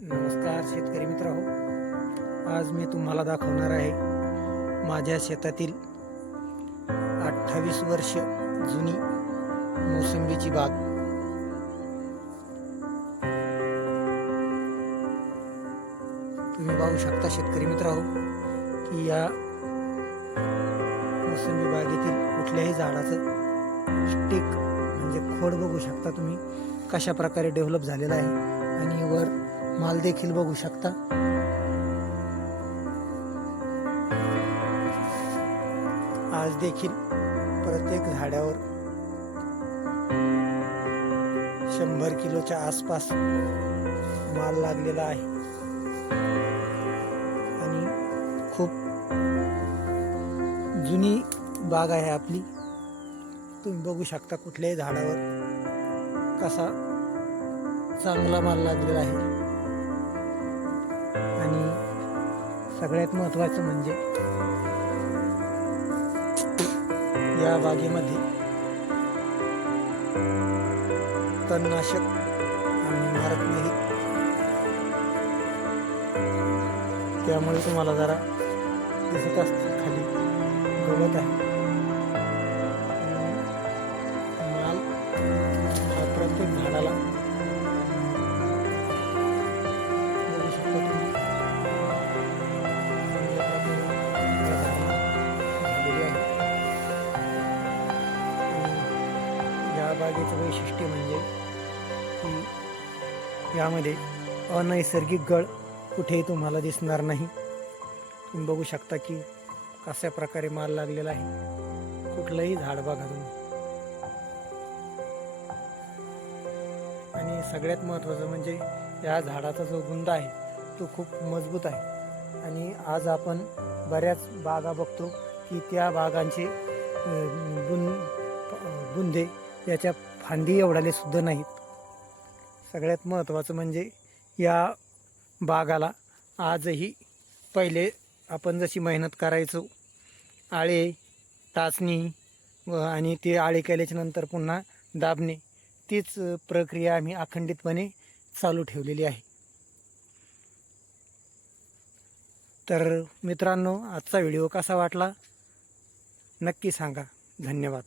नमस्कार शेतकरी मित्र हो. आज मी तुम्हाला दाखवणार आहे माझ्या शेतातील अठ्ठावीस वर्ष जुनी मोसंबीची बाग. तुम्ही पाहू शकता शेतकरी मित्र हो की या मोसंबी बागेतील कुठल्याही झाडाचं स्टिक म्हणजे खोड बघू शकता तुम्ही कशा प्रकारे डेव्हलप झालेला आहे. आणि वर माल देखील बघू शकता. आज देखील प्रत्येक झाडावर शंभर किलोच्या आसपास माल लागलेला आहे. आणि खूप जुनी बाग आहे आपली. तुम्ही बघू शकता कुठल्याही झाडावर कसा चांगला माल लागलेला आहे. सगळ्यात महत्त्वाचं म्हणजे या बागेमध्ये तणनाशक आणि मारत नाही त्यामुळे तुम्हाला जरा दिसत असतील खाली. गवत आहे. या बागेचं वैशिष्ट्य म्हणजे की यामध्ये अनैसर्गिक गळ कुठेही तुम्हाला दिसणार नाही. तुम्ही बघू शकता की कशा प्रकारे माल लागलेला आहे. कुठलंही झाड बघा तुम्ही. आणि सगळ्यात महत्त्वाचं म्हणजे या झाडाचा जो बुंदा आहे तो खूप मजबूत आहे. आणि आज आपण बऱ्याच बागा बघतो की त्या बागांचे अं, बुन बुंदे याच्या फांदी एवढाले सुद्धा नाहीत. सगळ्यात महत्त्वाचं म्हणजे या बागाला आजही पहिले आपण जशी मेहनत करायचो आळे टाचणी व आणि ते आळे केल्याच्यानंतर पुन्हा दाबणे तीच प्रक्रिया आम्ही अखंडितपणे चालू ठेवलेली आहे. तर मित्रांनो आजचा व्हिडिओ कसा वाटला? नक्की सांगा. धन्यवाद.